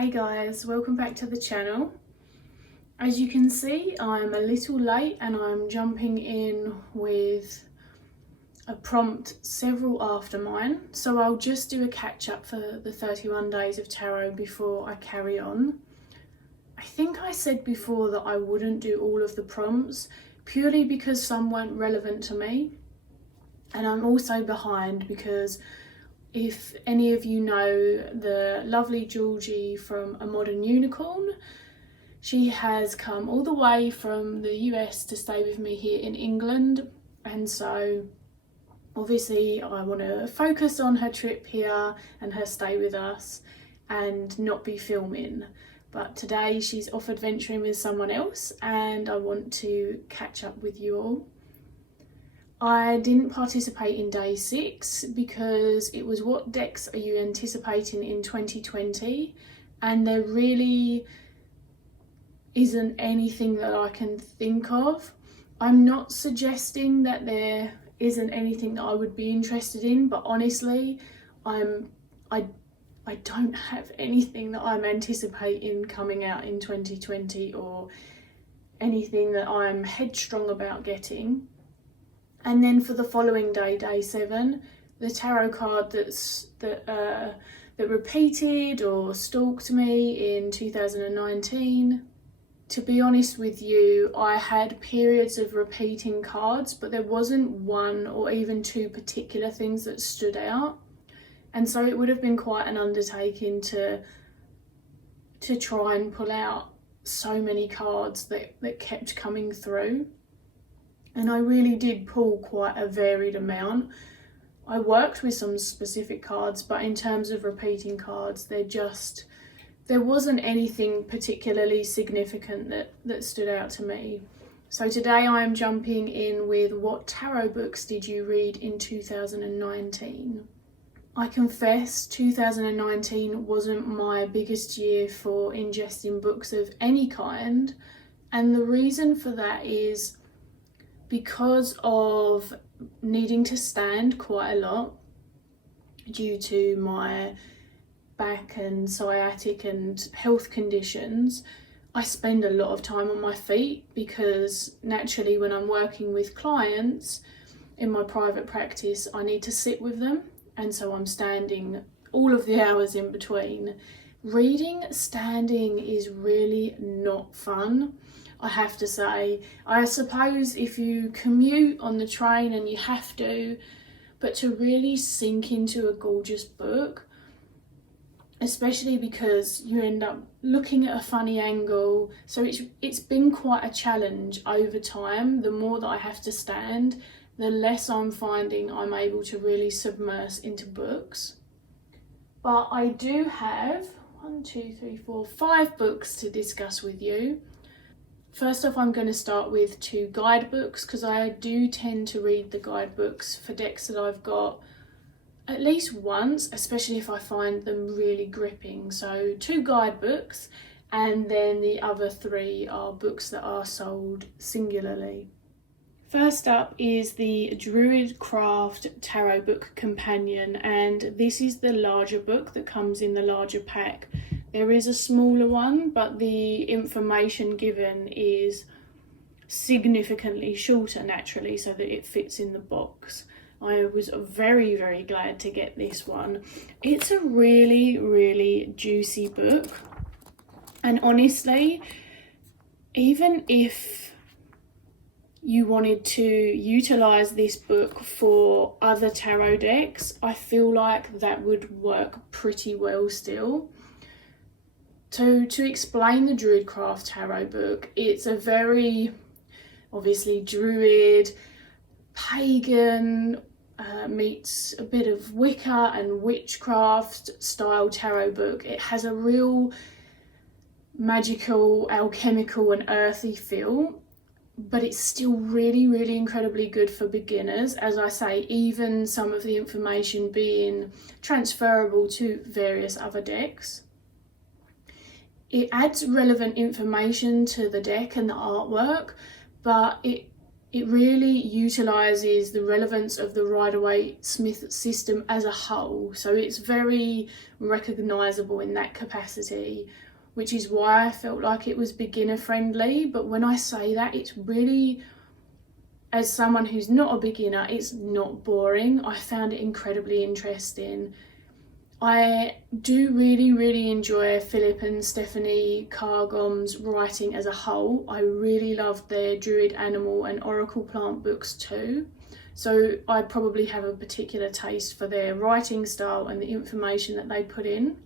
Hey guys, welcome back to the channel. As you can see, I'm a little late and I'm jumping in with a prompt several after mine. So I'll just do a catch up for the 31 days of tarot before I carry on. I think I said before that I wouldn't do all of the prompts purely because some weren't relevant to me. And I'm also behind because if any of you know the lovely Georgie from A Modern Unicorn, she has come all the way from the US to stay with me here in England, and so obviously I want to focus on her trip here and her stay with us and not be filming. But today she's off adventuring with someone else and I want to catch up with you all. I didn't participate in day 6 because it was what decks are you anticipating in 2020, and there really isn't anything that I can think of. I'm not suggesting that there isn't anything that I would be interested in, but honestly I don't have anything that I'm anticipating coming out in 2020 or anything that I'm headstrong about getting. And then for the following day, day 7, the tarot card that repeated or stalked me in 2019. To be honest with you, I had periods of repeating cards, but there wasn't one or even 2 particular things that stood out. And so it would have been quite an undertaking to try and pull out so many cards that kept coming through. And I really did pull quite a varied amount. I worked with some specific cards, but in terms of repeating cards, there wasn't anything particularly significant that stood out to me. So today I am jumping in with what tarot books did you read in 2019? I confess 2019 wasn't my biggest year for ingesting books of any kind, and the reason for that is because of needing to stand quite a lot due to my back and sciatic and health conditions. I spend a lot of time on my feet because naturally when I'm working with clients in my private practice, I need to sit with them, and so I'm standing all of the hours in between. Reading standing is really not fun, I have to say. I suppose if you commute on the train and you have to, but to really sink into a gorgeous book, especially because you end up looking at a funny angle, so it's been quite a challenge over time. The more that I have to stand, the less I'm finding I'm able to really submerge into books. But I do have 5 books to discuss with you. First off, I'm going to start with 2 guidebooks because I do tend to read the guidebooks for decks that I've got at least once, especially if I find them really gripping. So 2 guidebooks, and then the other 3 are books that are sold singularly. First up is the Druidcraft Tarot Book Companion, and this is the larger book that comes in the larger pack. There is a smaller one, but the information given is significantly shorter naturally so that it fits in the box. I was very, very glad to get this one. It's a really, really juicy book. And honestly, even if you wanted to utilise this book for other tarot decks, I feel like that would work pretty well still. To explain the Druidcraft Tarot book, it's a very, obviously, Druid, pagan, meets a bit of Wicca and witchcraft style tarot book. It has a real magical, alchemical and earthy feel, but it's still really, really incredibly good for beginners. As I say, even some of the information being transferable to various other decks. It adds relevant information to the deck and the artwork, but it it really utilises the relevance of the Rider-Waite-Smith system as a whole. So it's very recognisable in that capacity, which is why I felt like it was beginner friendly. But when I say that, it's really, as someone who's not a beginner, it's not boring. I found it incredibly interesting. I do really enjoy Philip and Stephanie Cargom's writing as a whole. I really loved their Druid Animal and Oracle Plant books too. So I probably have a particular taste for their writing style and the information that they put in.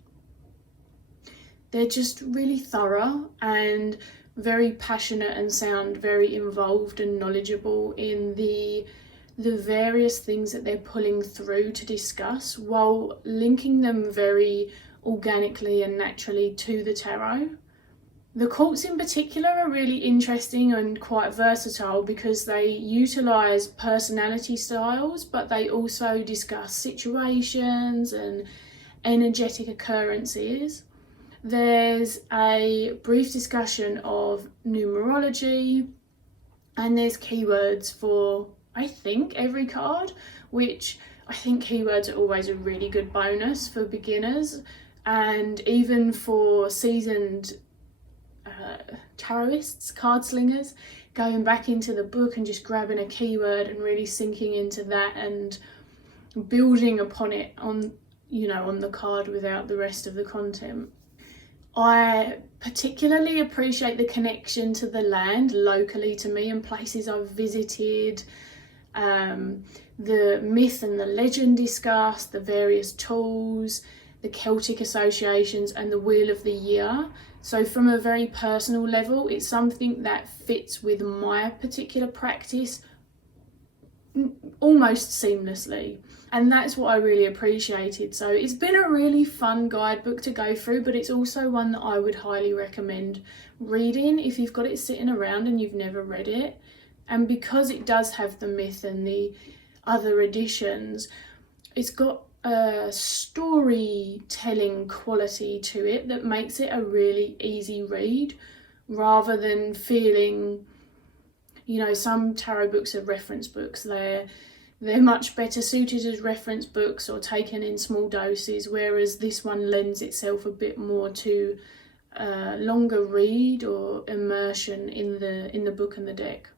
They're just really thorough and very passionate and sound very involved and knowledgeable in the various things that they're pulling through to discuss, while linking them very organically and naturally to the tarot. The cults in particular are really interesting and quite versatile because they utilise personality styles, but they also discuss situations and energetic occurrences. There's a brief discussion of numerology, and there's keywords for, I think, every card, which I think keywords are always a really good bonus for beginners, and even for seasoned tarotists, card slingers, going back into the book and just grabbing a keyword and really sinking into that and building upon it on the card without the rest of the content. I particularly appreciate the connection to the land locally to me and places I've visited, the myth and the legend discussed, the various tools, the Celtic associations and the Wheel of the Year. So from a very personal level, it's something that fits with my particular practice almost seamlessly, and that's what I really appreciated. So it's been a really fun guidebook to go through, but it's also one that I would highly recommend reading if you've got it sitting around and you've never read it. And because it does have the myth and the other editions, it's got a storytelling quality to it that makes it a really easy read, rather than feeling, some tarot books are reference books. They're much better suited as reference books or taken in small doses, whereas this one lends itself a bit more to longer read or immersion in the book and the deck.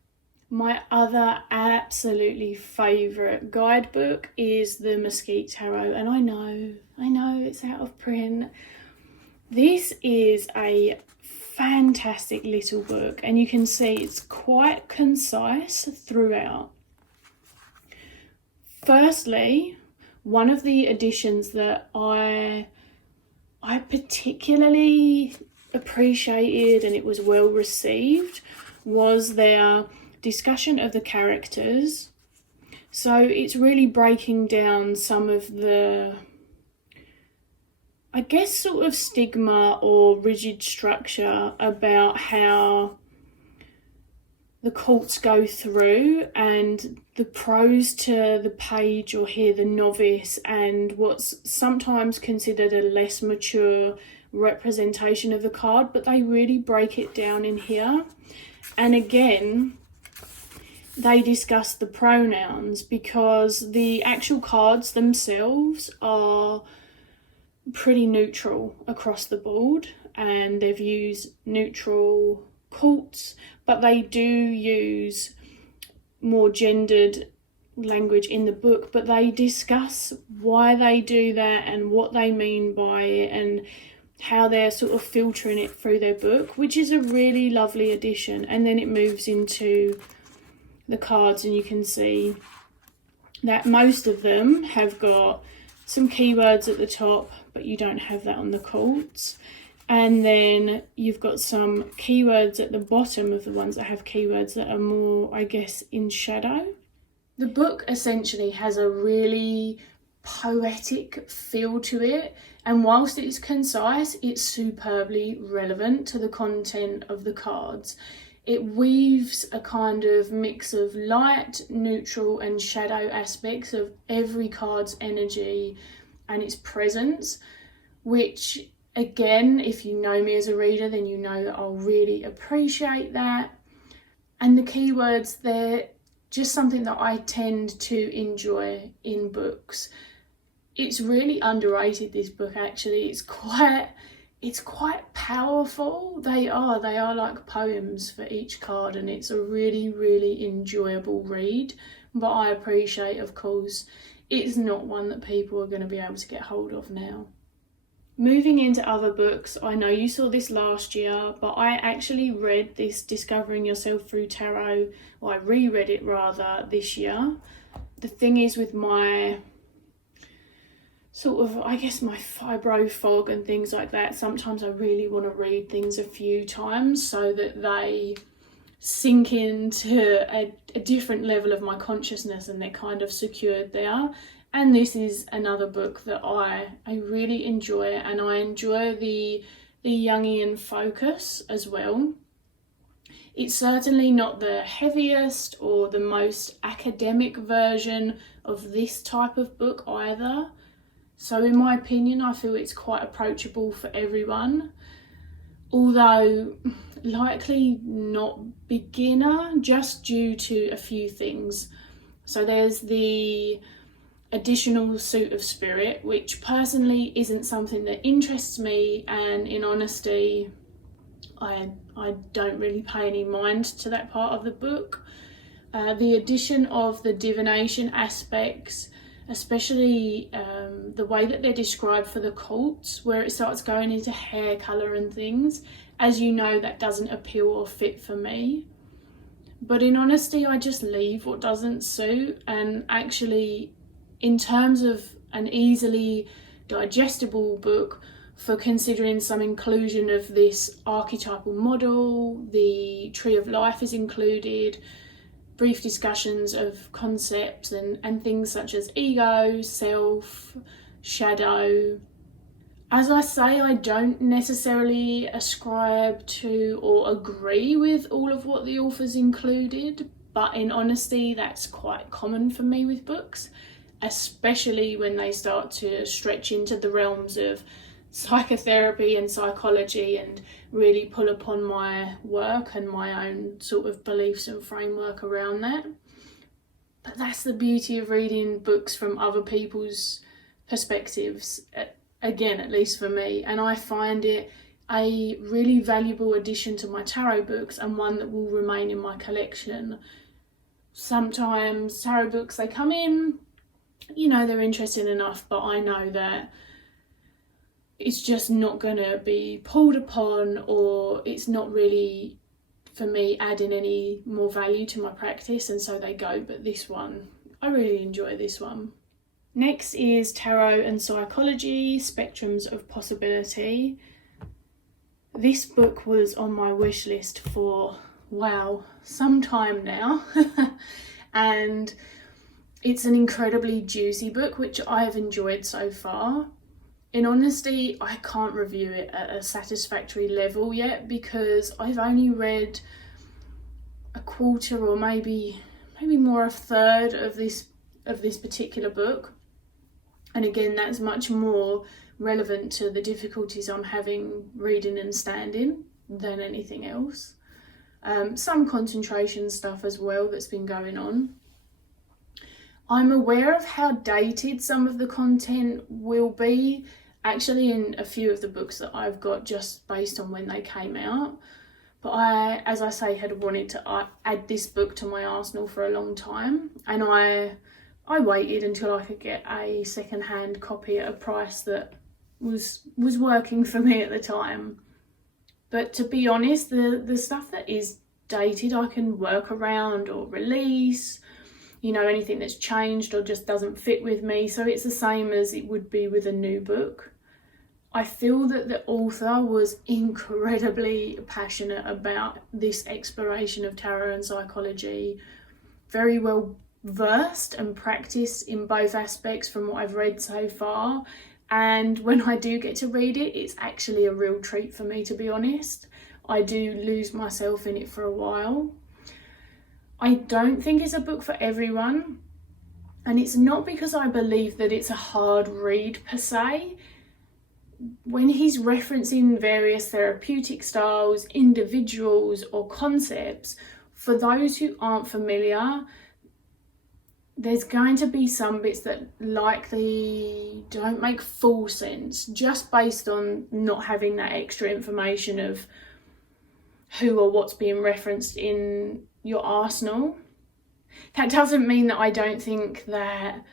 My other absolutely favourite guidebook is the Mesquite Tarot, and I know it's out of print. This is a fantastic little book, and you can see it's quite concise throughout. Firstly, one of the editions that I particularly appreciated, and it was well received, was their discussion of the characters. So it's really breaking down some of the, I guess, sort of stigma or rigid structure about how the cults go through, and the prose to the page, or here the novice, and what's sometimes considered a less mature representation of the card, but they really break it down in here. And again, they discuss the pronouns, because the actual cards themselves are pretty neutral across the board, and they've used neutral cults, but they do use more gendered language in the book, but they discuss why they do that and what they mean by it and how they're sort of filtering it through their book, which is a really lovely addition. And then it moves into the cards, and you can see that most of them have got some keywords at the top, but you don't have that on the cults. And then you've got some keywords at the bottom of the ones that have keywords that are more, I guess, in shadow. The book essentially has a really poetic feel to it, and whilst it's concise, it's superbly relevant to the content of the cards. It weaves a kind of mix of light, neutral and shadow aspects of every card's energy and its presence, which, again, if you know me as a reader, then you know that I'll really appreciate that. And the keywords, they're just something that I tend to enjoy in books. It's really underrated, this book, actually. It's quite powerful. They are like poems for each card, and it's a really, really enjoyable read. But I appreciate, of course, it's not one that people are going to be able to get hold of now. Moving into other books, I know you saw this last year, but I actually read this Discovering Yourself Through Tarot, or I reread it rather, this year. The thing is, with my sort of, I guess, my fibro fog and things like that, sometimes I really want to read things a few times so that they sink into a different level of my consciousness and they're kind of secured there. And this is another book that I really enjoy, and I enjoy the Jungian focus as well. It's certainly not the heaviest or the most academic version of this type of book either. So in my opinion, I feel it's quite approachable for everyone, although likely not beginner, just due to a few things. So there's the additional suit of spirit, which personally isn't something that interests me, and in honesty, I don't really pay any mind to that part of the book. The addition of the divination aspects, especially the way that they're described for the cults, where it starts going into hair colour and things, as you know, that doesn't appeal or fit for me. But in honesty, I just leave what doesn't suit, and actually, in terms of an easily digestible book for considering some inclusion of this archetypal model, the Tree of Life is included, brief discussions of concepts and things such as ego, self, shadow. As I say, I don't necessarily ascribe to or agree with all of what the author's included, but in honesty, that's quite common for me with books, especially when they start to stretch into the realms of psychotherapy and psychology and really pull upon my work and my own sort of beliefs and framework around that. But that's the beauty of reading books from other people's perspectives, again, at least for me, and I find it a really valuable addition to my tarot books, and one that will remain in my collection. Sometimes tarot books, they come in, you know, they're interesting enough, but I know that it's just not going to be pulled upon, or it's not really, for me, adding any more value to my practice, and so they go. But this one, I really enjoy this one. Next is Tarot and Psychology, Spectrums of Possibility. This book was on my wish list for, wow, some time now. And it's an incredibly juicy book, which I've enjoyed so far. In honesty, I can't review it at a satisfactory level yet, because I've only read a quarter or maybe more, a third of this particular book. And again, that's much more relevant to the difficulties I'm having reading and standing than anything else. Some concentration stuff as well that's been going on. I'm aware of how dated some of the content will be, actually, in a few of the books that I've got, just based on when they came out. But I, as I say, had wanted to add this book to my arsenal for a long time, and I waited until I could get a second-hand copy at a price that was working for me at the time. But to be honest, the stuff that is dated I can work around or release, you know, anything that's changed or just doesn't fit with me. So it's the same as it would be with a new book. I feel that the author was incredibly passionate about this exploration of tarot and psychology, very well versed and practiced in both aspects from what I've read so far. And when I do get to read it, it's actually a real treat for me, to be honest. I do lose myself in it for a while. I don't think it's a book for everyone, and it's not because I believe that it's a hard read per se. When he's referencing various therapeutic styles, individuals or concepts, for those who aren't familiar, there's going to be some bits that likely don't make full sense just based on not having that extra information of who or what's being referenced in your arsenal. That doesn't mean that I don't think that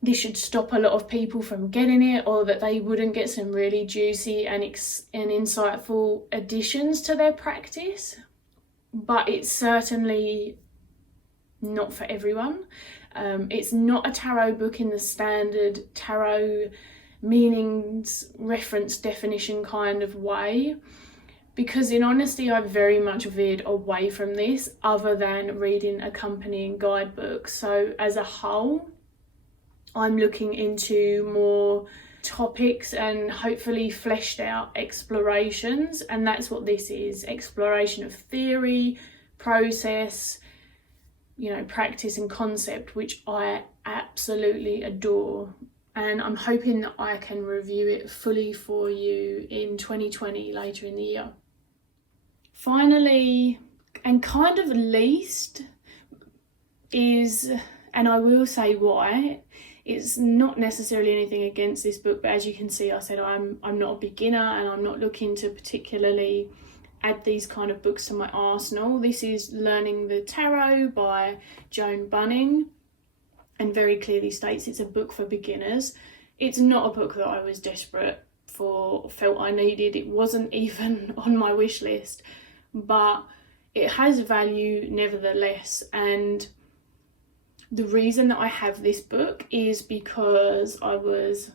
this should stop a lot of people from getting it, or that they wouldn't get some really juicy and insightful additions to their practice, but it's certainly not for everyone. It's not a tarot book in the standard tarot meanings, reference, definition kind of way, because in honesty I've very much veered away from this other than reading accompanying guidebooks. So as a whole, I'm looking into more topics and hopefully fleshed out explorations, and that's what this is: exploration of theory, process, practice and concept, which I absolutely adore. And I'm hoping that I can review it fully for you in 2020 later in the year. Finally, and kind of least, is, and I will say why, it's not necessarily anything against this book, but as you can see, I said I'm not a beginner and I'm not looking to particularly add these kind of books to my arsenal. This is Learning the Tarot by Joan Bunning, and very clearly states it's a book for beginners. It's not a book that I was desperate for, felt I needed. It wasn't even on my wish list, but it has value nevertheless. And the reason that I have this book is because I was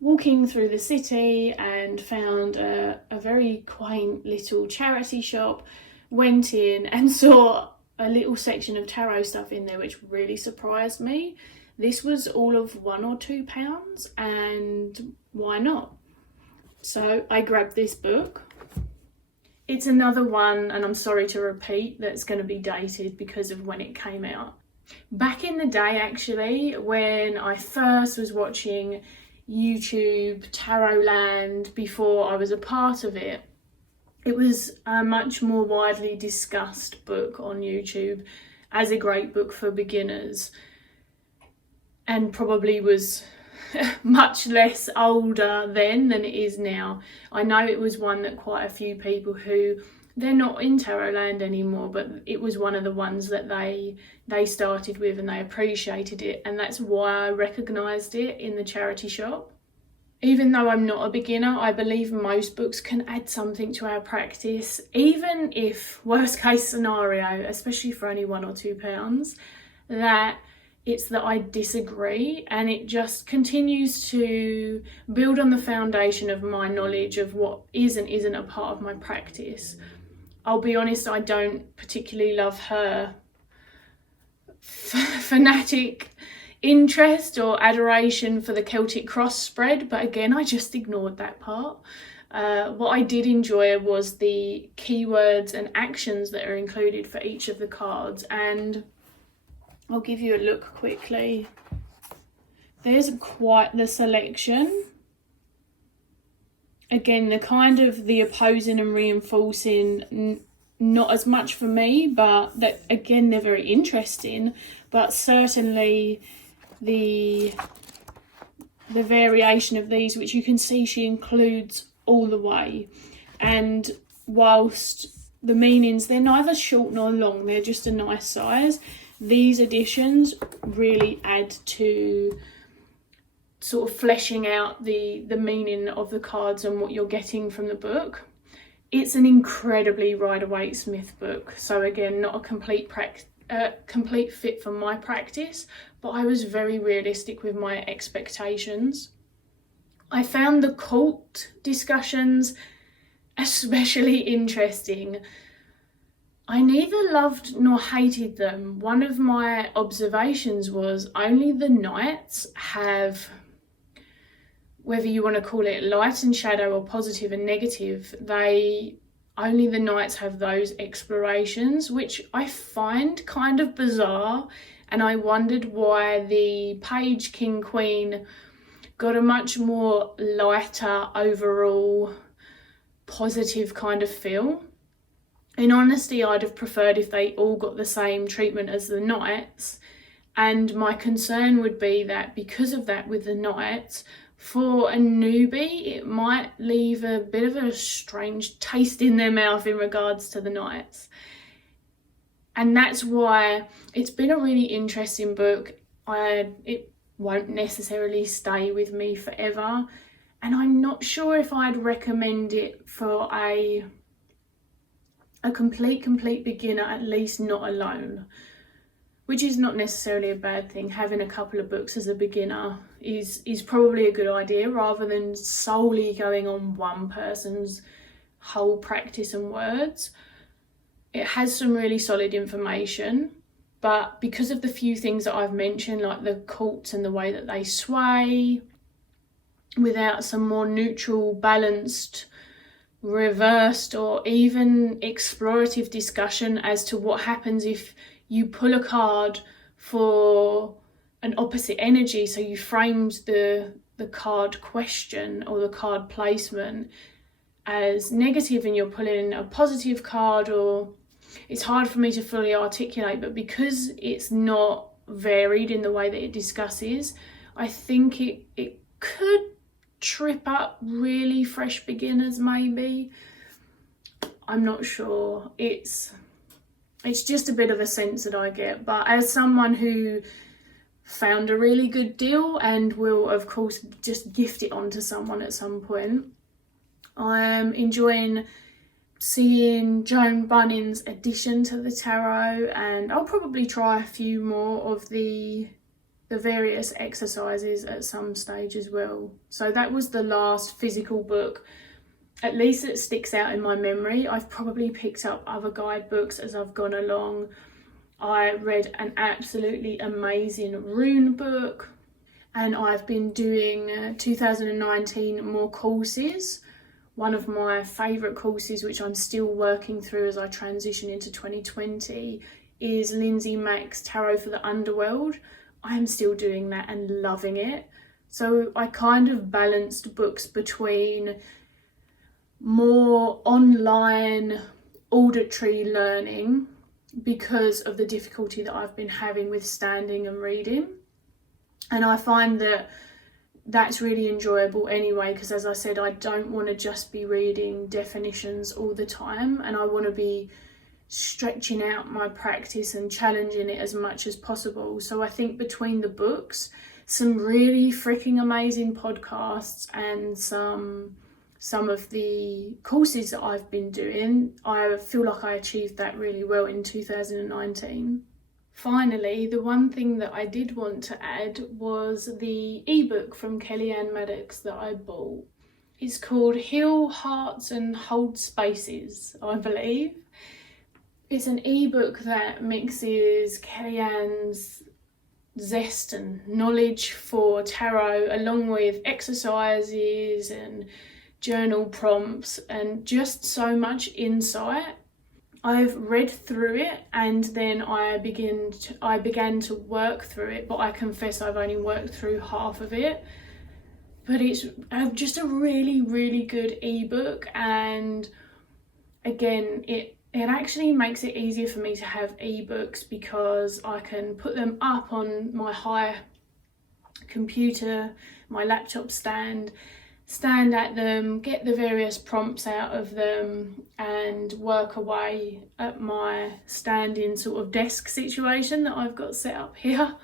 walking through the city and found a very quaint little charity shop, went in and saw a little section of tarot stuff in there which really surprised me. This was all of £1 or £2, and why not? So I grabbed this book. It's another one, and I'm sorry to repeat, that's going to be dated because of when it came out. Back in the day, actually, when I first was watching YouTube, Tarotland, before I was a part of it, it was a much more widely discussed book on YouTube as a great book for beginners, and probably was much less older then than it is now. I know it was one that quite a few people who, they're not in Tarotland anymore, but it was one of the ones that they started with and they appreciated it, and that's why I recognised it in the charity shop. Even though I'm not a beginner, I believe most books can add something to our practice, even if, worst case scenario, especially for only £1 or £2, that it's that I disagree, and it just continues to build on the foundation of my knowledge of what is and isn't a part of my practice. I'll be honest, I don't particularly love her fanatic interest or adoration for the Celtic cross spread, but again, I just ignored that part. What I did enjoy was the keywords and actions that are included for each of the cards, and I'll give you a look quickly. There's quite the selection. Again, the kind of the opposing and reinforcing, not as much for me, but that again, they're very interesting, but certainly the variation of these, which you can see she includes all the way. And whilst the meanings, they're neither short nor long, they're just a nice size, these additions really add to sort of fleshing out the meaning of the cards and what you're getting from the book. It's an incredibly Rider-Waite-Smith book, so again, not a complete fit for my practice, but I was very realistic with my expectations. I found the cult discussions especially interesting. I neither loved nor hated them. One of my observations was only the knights have, whether you want to call it light and shadow or positive and negative, only the knights have those explorations, which I find kind of bizarre. And I wondered why the page, king, queen got a much more lighter overall positive kind of feel. In honesty, I'd have preferred if they all got the same treatment as the knights, And my concern would be that because of that with the Knights, for a newbie, it might leave a bit of a strange taste in their mouth in regards to the Knights. And that's why it's been a really interesting book. It won't necessarily stay with me forever. And I'm not sure if I'd recommend it for a complete beginner, at least not alone. Which is not necessarily a bad thing. Having a couple of books as a beginner is probably a good idea, rather than solely going on one person's whole practice and words. It has some really solid information, but because of the few things that I've mentioned, like the courts and the way that they sway, without some more neutral, balanced, reversed, or even explorative discussion as to what happens if you pull a card for an opposite energy. So you framed the card question or the card placement as negative and you're pulling a positive card, or it's hard for me to fully articulate, but because it's not varied in the way that it discusses, I think it could trip up really fresh beginners maybe. I'm not sure. It's just a bit of a sense that I get, but as someone who found a really good deal and will of course just gift it on to someone at some point, I'm enjoying seeing Joan Bunning's addition to the tarot, and I'll probably try a few more of the various exercises at some stage as well. So that was the last physical book, at least it sticks out in my memory. I've probably picked up other guidebooks as I've gone along. I read an absolutely amazing rune book, and I've been doing 2019 more courses. One of my favourite courses, which I'm still working through as I transition into 2020, is Lindsay Mack's Tarot for the Underworld. I'm still doing that and loving it. So I kind of balanced books between more online auditory learning because of the difficulty that I've been having with standing and reading, and I find that that's really enjoyable anyway, because as I said, I don't want to just be reading definitions all the time, and I want to be stretching out my practice and challenging it as much as possible. So I think between the books, some really freaking amazing podcasts, and some of the courses that I've been doing, I feel like I achieved that really well in 2019. Finally, the one thing that I did want to add was the ebook from Kellyanne Maddox that I bought. It's called Heal Hearts and Hold Spaces, I believe. It's an ebook that mixes Kellyanne's zest and knowledge for tarot along with exercises and journal prompts and just so much insight. I've read through it and then I began to work through it, but I confess I've only worked through half of it. But it's just a really, really good ebook, and again, it actually makes it easier for me to have ebooks because I can put them up on my high computer, my laptop stand at them, get the various prompts out of them and work away at my standing sort of desk situation that I've got set up here.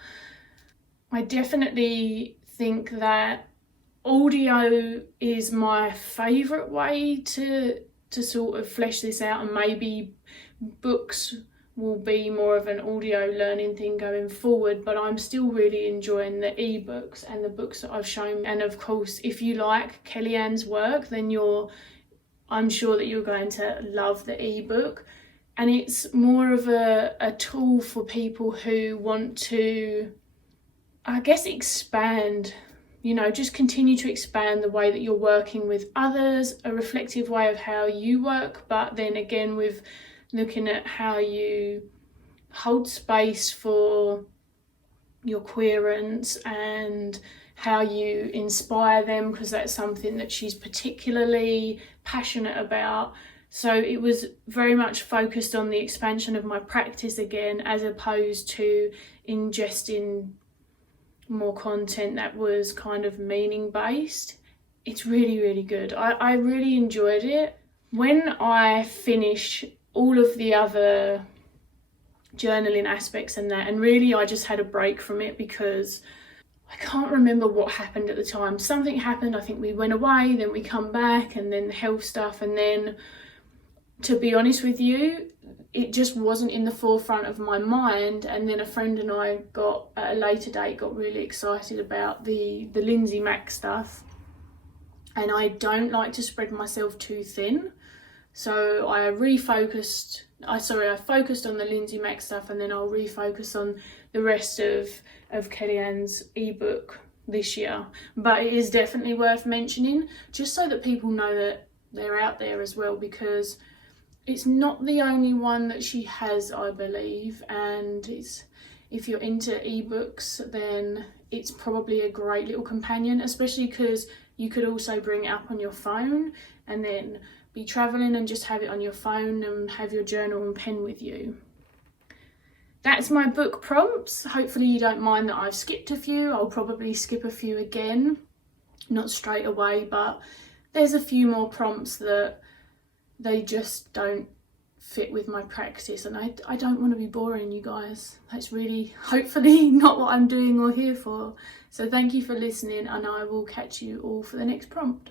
I definitely think that audio is my favourite way to sort of flesh this out, and maybe books will be more of an audio learning thing going forward, but I'm still really enjoying the ebooks and the books that I've shown. And of course, if you like Kellyanne's work, then I'm sure that you're going to love the ebook. And it's more of a tool for people who want to, I guess, expand, just continue to expand the way that you're working with others, a reflective way of how you work, but then again with looking at how you hold space for your querents and how you inspire them, because that's something that she's particularly passionate about. So it was very much focused on the expansion of my practice again, as opposed to ingesting more content that was kind of meaning based. It's really, really good. I really enjoyed it. When I finish all of the other journaling aspects and that, and really I just had a break from it because I can't remember what happened at the time. Something happened, I think we went away, then we come back, and then the health stuff, and then, to be honest with you, it just wasn't in the forefront of my mind. And then a friend and I got, at a later date, got really excited about the Lindsay Mack stuff. And I don't like to spread myself too thin. So I focused on the Lindsay Mack stuff, and then I'll refocus on the rest of Kellyanne's ebook this year. But it is definitely worth mentioning, just so that people know that they're out there as well, because it's not the only one that she has, I believe, and if you're into ebooks, then it's probably a great little companion, especially because you could also bring it up on your phone and then be traveling and just have it on your phone and have your journal and pen with you. That's my book prompts. Hopefully you don't mind that I've skipped a few. I'll probably skip a few again, not straight away, but there's a few more prompts that they just don't fit with my practice, and I don't want to be boring you guys. That's really hopefully not what I'm doing or here for. So thank you for listening, and I will catch you all for the next prompt.